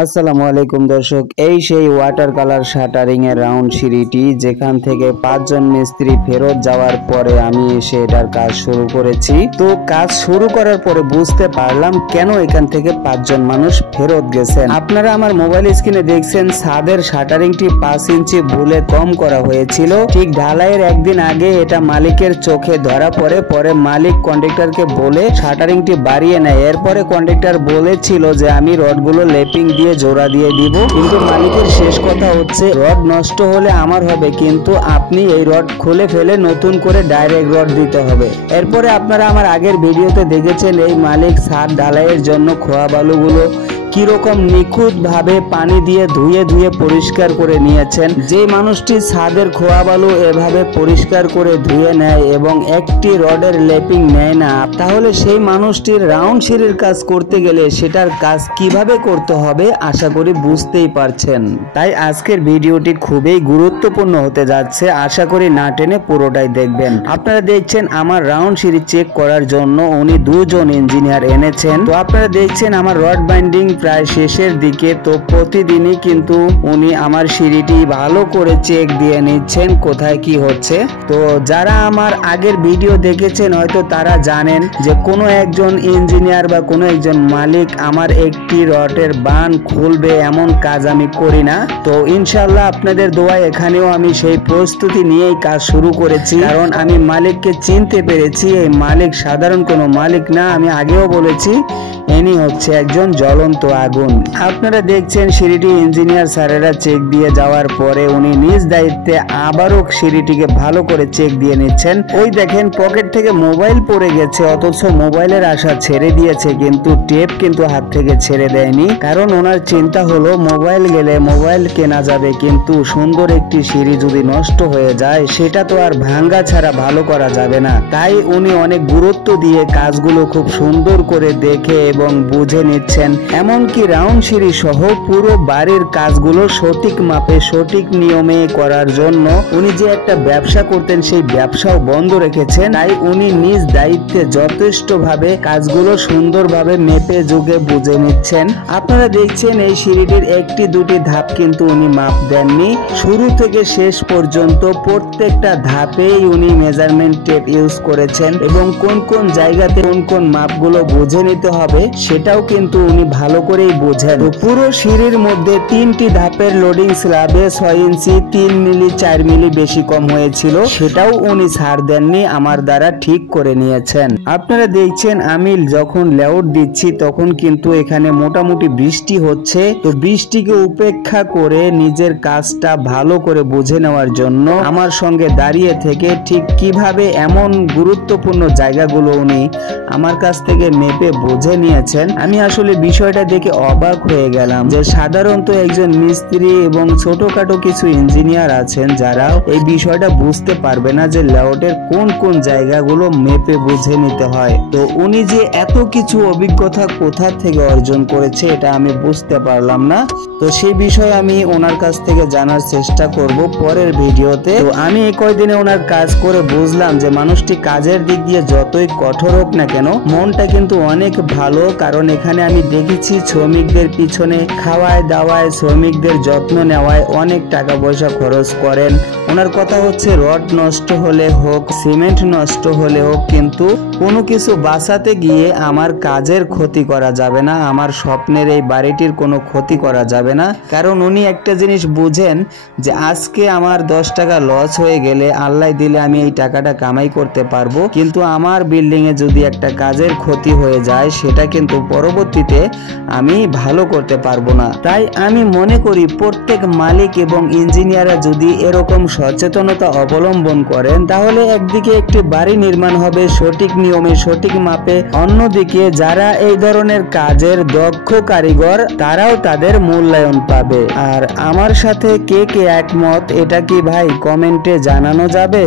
আসসালামু আলাইকুম দর্শক, এই সেই ওয়াটার কালার শাটারিং এর রাউন্ড সিঁড়িটি যেখান থেকে 5 জন মিস্ত্রি ফেরত যাওয়ার পরে আমি এসে এটার কাজ শুরু করেছি। তো কাজ শুরু করার পরে বুঝতে পারলাম কেন এখান থেকে 5 জন মানুষ ফেরত গেছেন। আপনারা আমার মোবাইল স্ক্রিনে দেখছেন ছাদের শাটারিংটি 5 ইঞ্চি ভুলে কম করা হয়েছিল। ঠিক ঢালাইয়ের একদিন আগে এটা মালিকের চোখে ধরা পরে মালিক কন্ট্রাক্টরকে বলে শাটারিংটি বাড়িয়ে নেয়। এরপরে কন্ট্রাক্টর বলেছিল যে আমি রডগুলো লেপিং দিয়ে জোড়া দিয়ে দিব, কিন্তু মালিকের শেষ কথা হচ্ছে রড নষ্ট হলে আমার হবে, কিন্তু আপনি এই রড খুলে ফেলে নতুন করে ডাইরেক্ট রড দিতে হবে। এরপরে আপনারা আমার আগের ভিডিওতে দেখেছেন এই মালিক ছাদ ঢালাইয়ের জন্য খোয়া বালুগুলো কিরকম নিখুঁত ভাবে পানি দিয়ে ধুয়ে পরিষ্কার করে নিয়েছেন। যে মানুষটি ছাদের খোয়া বালু এভাবে পরিষ্কার করে ধুয়ে নেয় এবং একটি রডের লেপিং নেয় না, তাহলে সেই মানুষটির রাউন্ড সিঁড়ির কাজ করতে গেলে সেটার কাজ কিভাবে করতে হবে আশা করি বুঝতেই পারছেন। তাই আজকের ভিডিওটি খুবই গুরুত্বপূর্ণ হতে যাচ্ছে, আশা করি না টেনে পুরোটাই দেখবেন। আপনারা দেখছেন আমার রাউন্ড সিঁড়ি চেক করার জন্য উনি 2 জন ইঞ্জিনিয়ার এনেছেন। তো আপনারা দেখছেন আমার রড বাইন্ডিং প্রায় শেষের দিকে। তো প্রতিদিনই কিন্তু উনি আমার সিঁড়িটি ভালো করে চেক দিয়ে নিচ্ছেন কোথায় কি হচ্ছে। তো যারা আমার আগের ভিডিও দেখেছেন হয়তো তারা জানেন যে কোনো একজন ইঞ্জিনিয়ার বা কোনো একজন মালিক আমার একটি রডের বান খুলবে এমন কাজ আমি করি না। তো ইনশাআল্লাহ আপনাদের দোয়ায় এখানেও আমি সেই প্রস্তুতি নিয়েই কাজ শুরু করেছি, কারণ আমি মালিককে চিনতে পেরেছি এই মালিক সাধারণ কোনো মালিক না। আমি আগেও বলেছি ইনি হচ্ছে একজন জ্বলন্ত আগুন। আপনারা দেখছেন সিঁড়িটি ইঞ্জিনিয়ার স্যারেরা চেক দিয়ে যাওয়ার পরে উনি নিজ দায়িত্বে আবারও সিঁড়িটিকে ভালো করে চেক দিয়ে নিচ্ছেন। ওই দেখেন পকেট থেকে মোবাইল পড়ে গেছে, অথচ মোবাইলের আশা ছেড়ে দিয়েছে, কিন্তু টেপ কিন্তু হাত থেকে ছেড়ে দেয়নি। কারণ ওনার চিন্তা হলো মোবাইল গেলে মোবাইল কেনা যাবে, কিন্তু সুন্দর একটি সিঁড়ি যদি নষ্ট হয়ে যায় সেটা তো আর ভাঙ্গা ছাড়া ভালো করা যাবে না। তাই উনি অনেক গুরুত্ব দিয়ে কাজগুলো খুব সুন্দর করে দেখে এবং বুঝে নিচ্ছেন। এমনকি রাউন্ড সিঁড়ি সহ পুরো বাড়ির কাজগুলো সঠিক মাপে সঠিক নিয়মে করার জন্য উনি যে একটা ব্যবসা করতেন সেই ব্যবসাও বন্ধ রেখেছেন। তাই উনি নিজ দায়িত্বে যথেষ্ট ভাবে কাজগুলো সুন্দরভাবে মেপে যুগে বুঝে নিচ্ছেন। আপনারা দেখছেন এই সিঁড়িটির একটি দুটি ধাপ কিন্তু উনি মাপ দেননি, শুরু থেকে শেষ পর্যন্ত প্রত্যেকটা ধাপেই উনি মেজারমেন্ট টেপ ইউজ করেছেন এবং কোন কোন জায়গাতে কোন কোন মাপগুলো বুঝে নিতে হবে সেটাও কিন্তু উনি ভালো করেই বোঝেন। পুরো সিঁড়ির মধ্যে 3টি ধাপের লোডিং স্ল্যাবে 6 ইঞ্চি 3 মিলি 4 মিলি বেশি কম হয়েছিল, সেটাও উনি ছাড় দেননি, আমার দ্বারা ঠিক করে নিয়েছেন। আপনারা দেখছেন আমি যখন লেআউট দিচ্ছি তখন কিন্তু এখানে মোটামুটি বৃষ্টি হচ্ছে। তো বৃষ্টিকে উপেক্ষা করে নিজের কাজটা ভালো করে বুঝে নেওয়ার জন্য আমার সঙ্গে দাঁড়িয়ে থেকে ঠিক কিভাবে এমন গুরুত্বপূর্ণ জায়গাগুলো উনি আমার কাছ থেকে মেপে বুঝে নিয়েছেন। আমি আসলে বিষয়টা দেখে অবাক হয়ে গেলাম যে সাধারণত একজন মিস্ত্রি এবং ছোটখাটো কিছু ইঞ্জিনিয়ার আছেন যারা এই বিষয়টা বুঝতে পারবে না যে লেআউটের কোন কোন জায়গাগুলো মেপে বুঝে নিতে হয়। তো উনি যে এত কিছু অভিজ্ঞতা কোথা থেকে অর্জন করেছে এটা আমি বুঝতে পারলাম না। তো সেই বিষয়ে আমি ওনার কাছ থেকে জানার চেষ্টা করব পরের ভিডিওতে। তো আমি এই কয়দিনে ওনার কাজ করে বুঝলাম যে মানুষটি কাজের দিক দিয়ে যতই কঠোর হোক না কেন মনটা কিন্তু অনেক ভালো, কারণ এখানে আমি দেখেছি শ্রমিকদের পিছনে খাওয়ায় দাওয়ায় শ্রমিকদের যত্ন নেওয়ায় অনেক টাকা পয়সা খরচ করেন। ওনার কথা হচ্ছে রড নষ্ট হলে হোক সিমেন্ট নষ্ট হলে হোক কিন্তু কোনো কিছু বাঁচাতে গিয়ে আমার কাজের ক্ষতি করা যাবে না, আমার স্বপ্নের এই বাড়িটির কোনো ক্ষতি করা যাবে না। কারণ উনি একটা জিনিস বুঝেন যে আজকে আমার 10 টাকা লস হয়ে গেলে আল্লাহ দিলে আমি এই টাকাটা কামাই করতে পারবো, কিন্তু আমার বিল্ডিং এ যদি একটা কাজের ক্ষতি হয়ে যায় সেটা কিন্তু পরবর্তীতে আমি ভালো করতে পারবো না। তাই আমি মনে করি প্রত্যেক মালিক এবং ইঞ্জিনিয়াররা যদি এরকম সচেতনতা অবলম্বন করেন তাহলে একদিকে একটি বাড়ি নির্মাণ হবে সঠিক নিয়মে সঠিক মাপে, অন্যদিকে যারা এই ধরনের কাজের দক্ষ কারিগর তারাও তাদের মূল্যায়ন পাবে। আর আমার সাথে কে কে একমত এটা কি ভাই কমেন্টে জানানো যাবে?